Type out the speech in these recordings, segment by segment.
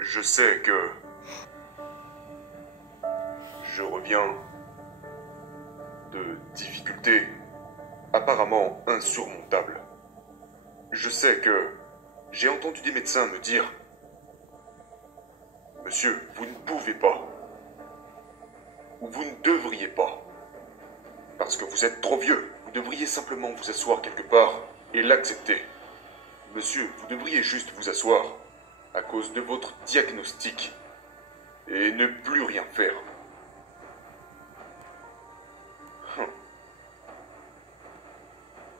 Je sais que... Je reviens de difficultés apparemment insurmontables. Je sais que j'ai entendu des médecins me dire: Monsieur, vous ne pouvez pas. Ou vous ne devriez pas. Parce que vous êtes trop vieux. Vous devriez simplement vous asseoir quelque part et l'accepter. Monsieur, vous devriez juste vous asseoir à cause de votre diagnostic et ne plus rien faire.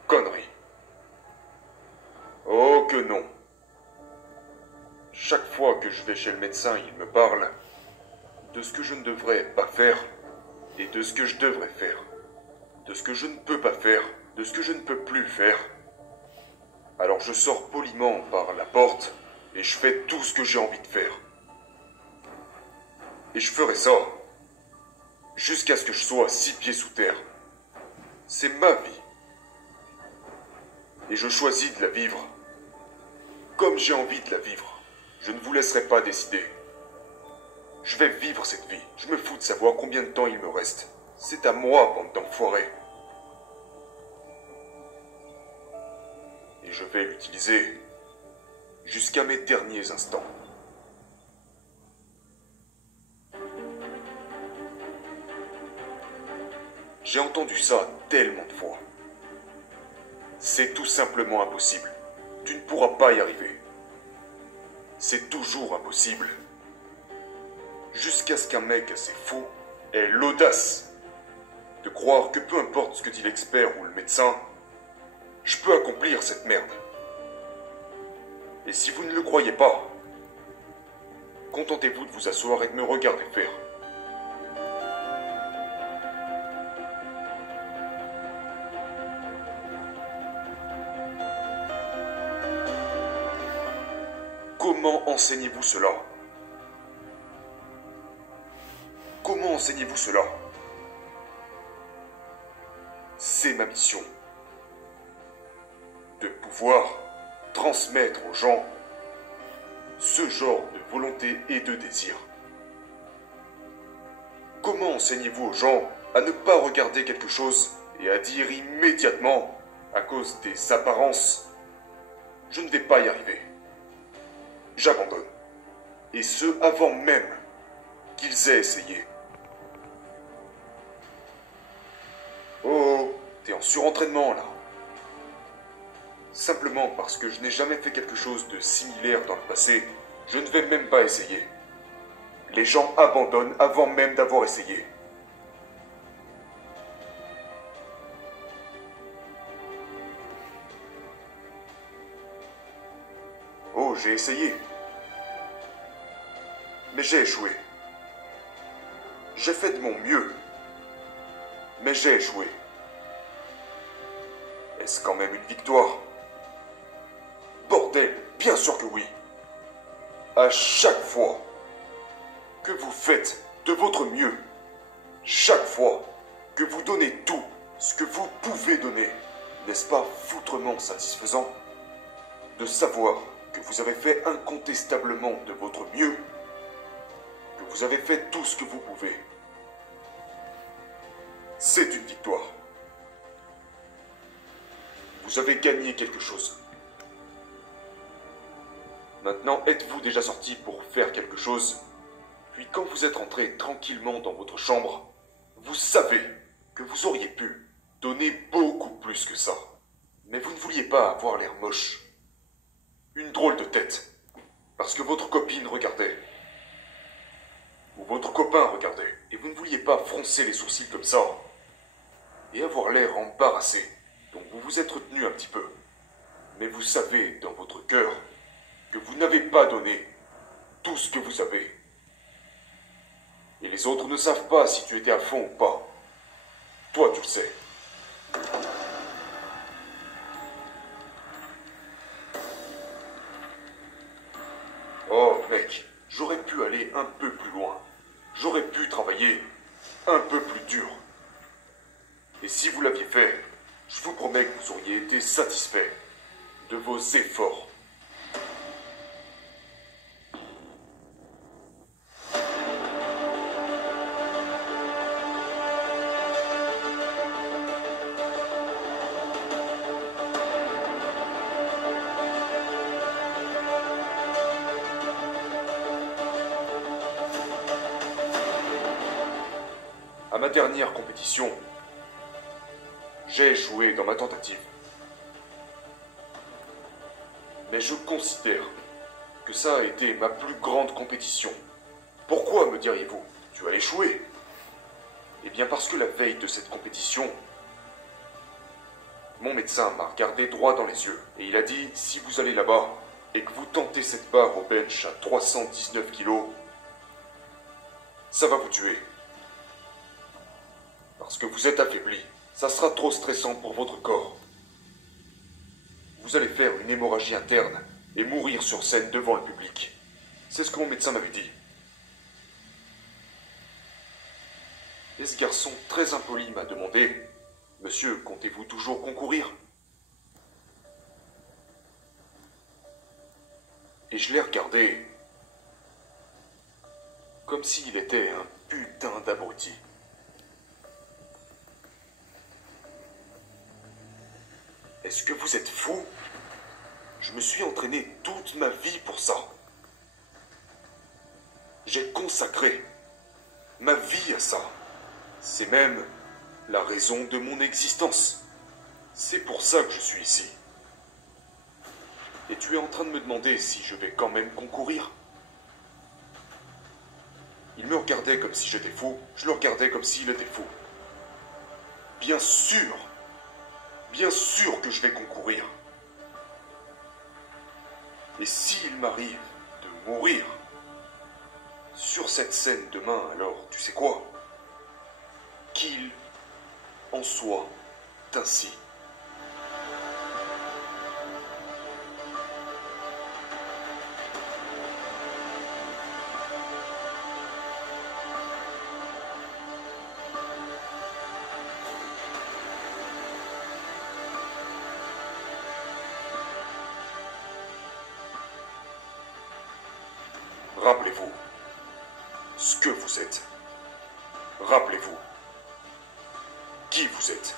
Connerie. Oh que non. Chaque fois que je vais chez le médecin, il me parle de ce que je ne devrais pas faire et de ce que je devrais faire. De ce que je ne peux pas faire, de ce que je ne peux plus faire. Alors je sors poliment par la porte et je fais tout ce que j'ai envie de faire. Et je ferai ça jusqu'à ce que je sois 6 pieds sous terre. C'est ma vie. Et je choisis de la vivre comme j'ai envie de la vivre. Je ne vous laisserai pas décider. Je vais vivre cette vie. Je me fous de savoir combien de temps il me reste. C'est à moi, bande d'enfoirés. Et je vais l'utiliser jusqu'à mes derniers instants. J'ai entendu ça tellement de fois. C'est tout simplement impossible. Tu ne pourras pas y arriver. C'est toujours impossible. Jusqu'à ce qu'un mec assez fou ait l'audace de croire que peu importe ce que dit l'expert ou le médecin, je peux accomplir cette merde. Et si vous ne le croyez pas, contentez-vous de vous asseoir et de me regarder faire. Comment enseignez-vous cela? Comment enseignez-vous cela? C'est ma mission. De pouvoir transmettre aux gens ce genre de volonté et de désir. Comment enseignez-vous aux gens à ne pas regarder quelque chose et à dire immédiatement, à cause des apparences, je ne vais pas y arriver. J'abandonne. Et ce, avant même qu'ils aient essayé. Oh, t'es en surentraînement là. Simplement parce que je n'ai jamais fait quelque chose de similaire dans le passé, je ne vais même pas essayer. Les gens abandonnent avant même d'avoir essayé. Oh, j'ai essayé. Mais j'ai échoué. J'ai fait de mon mieux. Mais j'ai échoué. Est-ce quand même une victoire? Bordel, bien sûr que oui. À chaque fois que vous faites de votre mieux, chaque fois que vous donnez tout ce que vous pouvez donner, n'est-ce pas foutrement satisfaisant de savoir que vous avez fait incontestablement de votre mieux, que vous avez fait tout ce que vous pouvez? C'est une victoire. Vous avez gagné quelque chose. Maintenant, êtes-vous déjà sorti pour faire quelque chose? Puis quand vous êtes rentré tranquillement dans votre chambre, vous savez que vous auriez pu donner beaucoup plus que ça. Mais vous ne vouliez pas avoir l'air moche. Une drôle de tête. Parce que votre copine regardait. Ou votre copain regardait. Et vous ne vouliez pas froncer les sourcils comme ça. Et avoir l'air embarrassé. Donc vous vous êtes retenu un petit peu. Mais vous savez dans votre cœur que vous n'avez pas donné tout ce que vous avez. Et les autres ne savent pas si tu étais à fond ou pas. Toi, tu le sais. Oh, mec, j'aurais pu aller un peu plus loin. J'aurais pu travailler un peu plus dur. Et si vous l'aviez fait, je vous promets que vous auriez été satisfait de vos efforts. ma dernière compétition, j'ai échoué dans ma tentative. Mais je considère que ça a été ma plus grande compétition. Pourquoi, me diriez-vous? Tu as échoué? Eh bien parce que la veille de cette compétition, mon médecin m'a regardé droit dans les yeux et il a dit, si vous allez là-bas et que vous tentez cette barre au bench à 319 kilos, ça va vous tuer. Parce que vous êtes affaibli. Ça sera trop stressant pour votre corps. Vous allez faire une hémorragie interne et mourir sur scène devant le public. C'est ce que mon médecin m'avait dit. Et ce garçon très impoli m'a demandé, « Monsieur, comptez-vous toujours concourir ?» Et je l'ai regardé comme s'il était un putain d'abruti. Est-ce que vous êtes fou? Je me suis entraîné toute ma vie pour ça. J'ai consacré ma vie à ça. C'est même la raison de mon existence. C'est pour ça que je suis ici. Et tu es en train de me demander si je vais quand même concourir? Il me regardait comme si j'étais fou, je le regardais comme s'il était fou. Bien sûr que je vais concourir. Et s'il m'arrive de mourir sur cette scène demain, alors tu sais quoi? Qu'il en soit ainsi. Rappelez-vous ce que vous êtes. Rappelez-vous qui vous êtes.